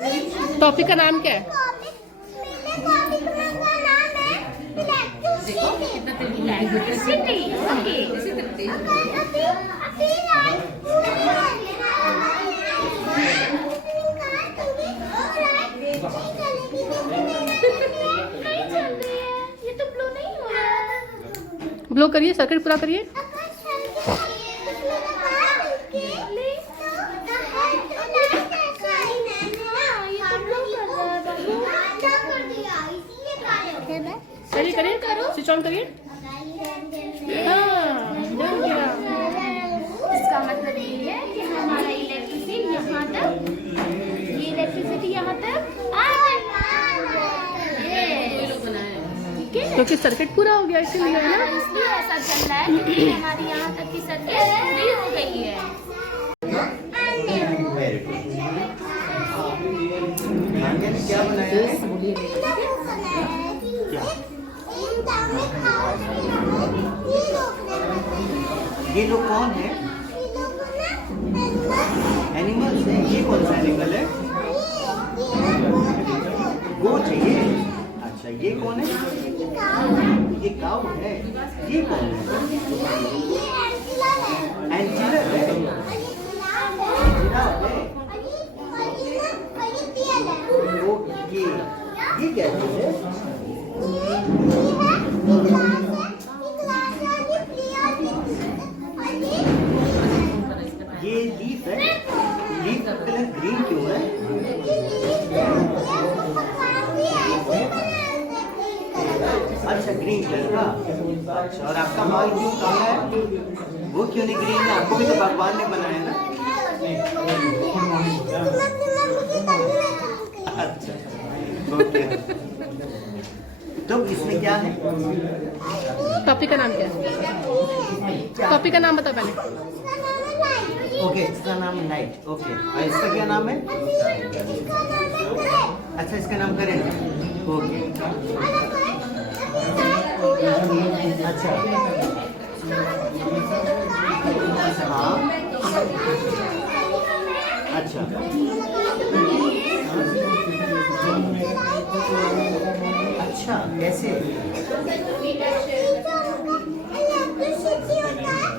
Topic का नाम क्या है? ये तो ब्लो नहीं हो रहा। ब्लो करिए, सर्किट पूरा करिए। करिए करिए, स्विच ऑन करिए। हाँ, डन गया। इसका मतलब ये है कि हमारा इलेक्ट्रिसिटी यहाँ तक, ये इलेक्ट्रिसिटी यहाँ तक आ गई। क्योंकि सर्किट पूरा हो गया इसीलिए, है ना? इसलिए ऐसा चल रहा है क्योंकि हमारी यहाँ तक की सर्किट पूरी हो गई है। क्या बनाया है? ये लोग कौन है? एनिमल्स है। ये कौन सा एनिमल है? गो चाहिए। अच्छा, ये कौन है? ये काऊ है। ये कौन है? एंटीलर है। जिराफ है। ये क्या चीज है? ये लीफ है। लीफ का कलर ग्रीन क्यों है? अच्छा, ग्रीन कलर का। अच्छा, और आपका बाल क्यों काला है? वो क्यों नहीं ग्रीन है? आपको भी तो भगवान ने बनाया ना। अच्छा, ओके। तो इसमें क्या है? टॉपिक का नाम क्या है? टॉपिक का नाम बताओ पहले। ओके, इसका नाम लाइट। ओके, और इसका क्या नाम है? अच्छा, इसका नाम करें। ओके, अच्छा। हाँ, अच्छा। अच्छा, कैसे?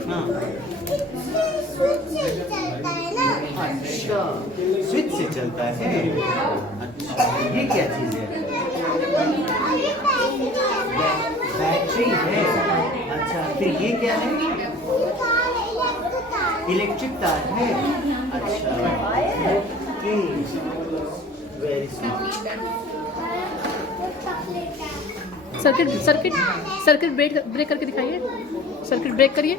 हाँ, अच्छा, स्विच से चलता है। अच्छा, ये क्या चीज है? बैटरी है। अच्छा, फिर ये क्या है? इलेक्ट्रिक तार है। अच्छा, okay, very smart. Circuit circuit circuit break करके दिखाइए। सर्किट ब्रेक करिए।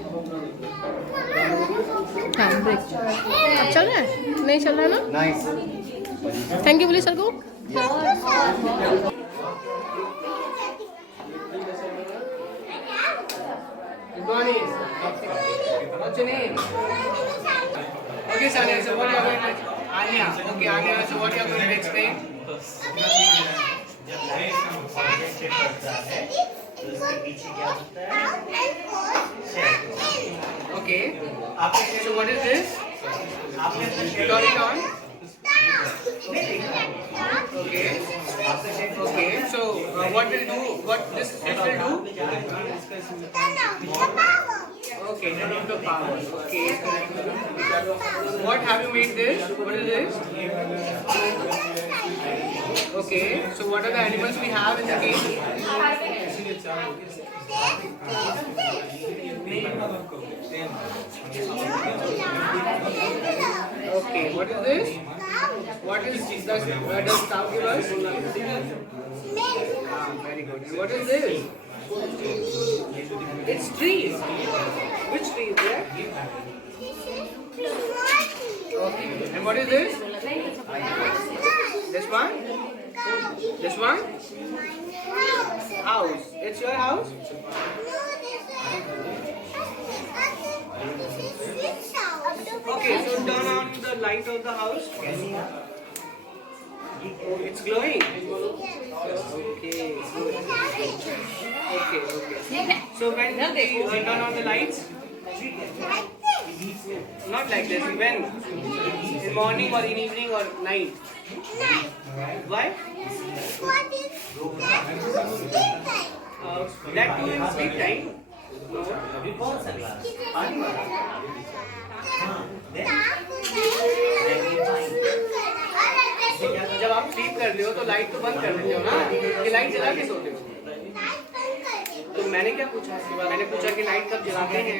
हाँ, ब्रेक। अब चल रहा है? नहीं चल रहा है ना? नाइस। थैंक यू बोलिए सर को। Good morning. What's your name? Okay, Sanya. So what are you going to Anya? Okay, Anya. So what are you going to explain? Okay. So what is this? Turn it on. Okay. Okay. So what will do? What this will do? Okay, turn on the power. Okay. What have you made this? What is this? Okay. So what are the animals we have in the game? Okay. What is this? What is does cow give us? Very good. And what is this? It's trees. Which tree is there? Okay. And what is this? This one? This one? House. It's your house? Okay, so turn on the light of the house. It's glowing. Okay, good. Okay. So when we turn on the lights? Not like this. When? In morning or in evening or night? Why? That too in sleep time. अभी कौन सा class? पानी वाला? हाँ, जब आप sleep करते हो तो लाइट तो बंद कर देते हो ना, कि लाइट जला के सोते हो? तो मैंने क्या पूछा इसके बाद? मैंने पूछा कि लाइट कब जलाते हैं?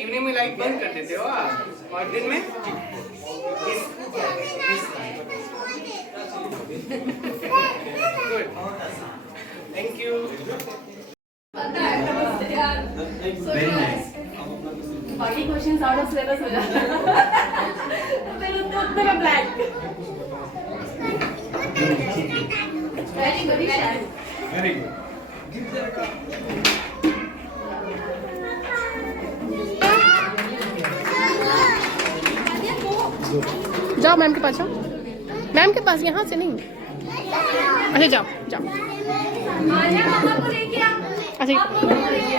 इवनिंग में लाइट बंद कर देते हो आप, और दिन में? Good, thank you. Very nice. बाकी क्वेश्चंस आउट ऑफ सिलेबस हो जाते हैं फिर उत्तर में blank very good very good. जाओ मैम के पास जाओ, मैम के पास, यहाँ से नहीं। अच्छा जाओ जाओ। आजा मामा को लेके आ अच्छा आप मामा को लेके आ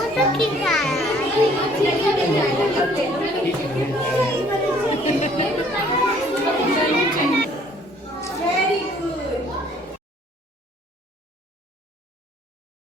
Untuk kita.